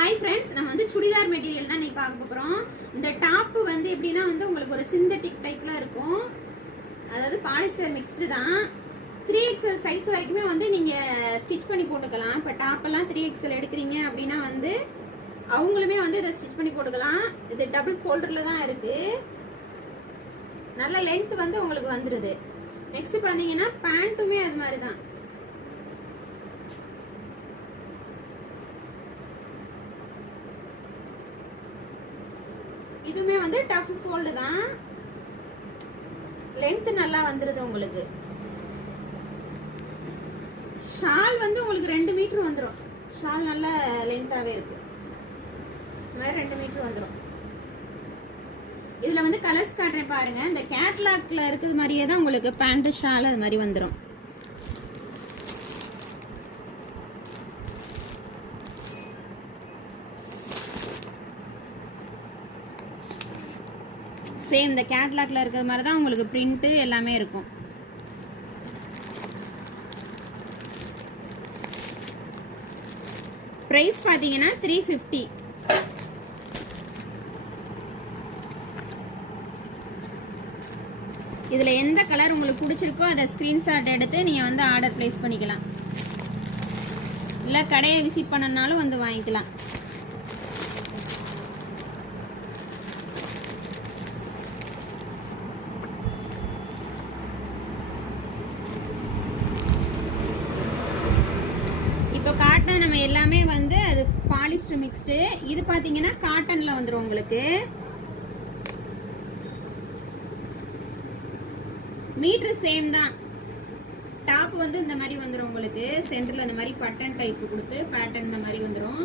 Hi friends, நம்ம வந்து churidar material தான் இன்னைக்கு பார்க்க போகிறோம். இந்த டாப்பு வந்து எப்படின்னா வந்து உங்களுக்கு ஒரு சிந்தட்டிக் டைப்ல இருக்கும். அதாவது பாலிஸ்டர் மிக்ஸ்டு தான். 3XL சைஸ் வரைக்குமே வந்து நீங்கள் ஸ்டிச் பண்ணி போட்டுக்கலாம். இப்போ டாப்பெல்லாம் 3XL எடுக்கிறீங்க அப்படின்னா வந்து அவங்களுமே வந்து இதை ஸ்டிச் பண்ணி போட்டுக்கலாம். இது டபுள் ஃபோல்டரில் தான் இருக்குது. நல்ல லென்த் வந்து உங்களுக்கு வந்துடுது. நெக்ஸ்ட் பார்த்தீங்கன்னா பேண்ட்டுமே அது மாதிரி தான். இதுமே வந்து டஃப் ஃபோல்டு தான். லென்த் நல்லா வந்துருது உங்களுக்கு. ஷால் வந்து உங்களுக்கு 2 மீட்டர் வந்துடும். ஷால் நல்ல லென்த்தாவே இருக்கு. இந்த மாதிரி 2 மீட்டர் வந்துடும். இதுல வந்து கலர்ஸ் காட்டுறேன் பாருங்க. இந்த கேட்லாக்ல இருக்கிறது மாதிரியே தான் உங்களுக்கு பேண்ட் ஷால் அது மாதிரி வந்துடும். சேம் இந்த கேட்லாக்ல இருக்கிற மாதிரி தான் உங்களுக்கு பிரிண்ட் எல்லாமே இருக்கும். பிரைஸ் பாத்தீங்கன்னா 350. இதுல எந்த கலர் உங்களுக்கு பிடிச்சிருக்கோ அதை ஸ்கிரீன்ஷாட் எடுத்து நீங்க வந்து ஆர்டர் பிளேஸ் பண்ணிக்கலாம். இல்ல கடையை விசிட் பண்ணனாலும் வந்து வாங்கிக்கலாம். இப்போ காட்டன் நம்ம எல்லாமே வந்து அது பாலிஸ்டர் மிக்ஸ்டு. இது பார்த்தீங்கன்னா காட்டன்ல வந்துடும் உங்களுக்கு. மீட்டர் சேம் தான். டாப் வந்து இந்த மாதிரி வந்துடும் உங்களுக்கு. சென்டர்ல இந்த மாதிரி பட்டன் டைப் கொடுத்து பேட்டர்ன் இந்த மாதிரி வந்துடும்.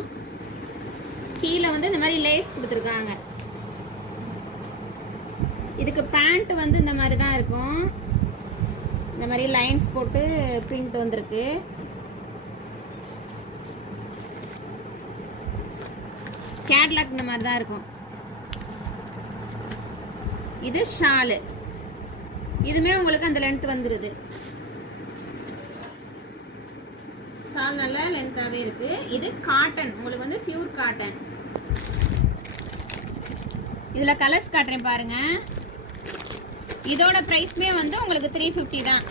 கீழே வந்து இந்த மாதிரி லேஸ் கொடுத்துருக்காங்க. இதுக்கு பேண்ட் வந்து இந்த மாதிரி தான் இருக்கும். இந்த மாதிரி லைன்ஸ் போட்டு பிரிண்ட் வந்திருக்கு. கேட்லாக் இந்த மாதிரி தான் இருக்கும். இது ஷாலு. இதுமே உங்களுக்கு அந்த லென்த் வந்துருது. ஷால் நல்லா லென்த்தாவே இருக்கு. இது காட்டன், உங்களுக்கு வந்து பியூர் காட்டன். இதுல கலர்ஸ் காட்டுறேன் பாருங்க. இதோட பிரைஸ்மே வந்து உங்களுக்கு 350 தான்.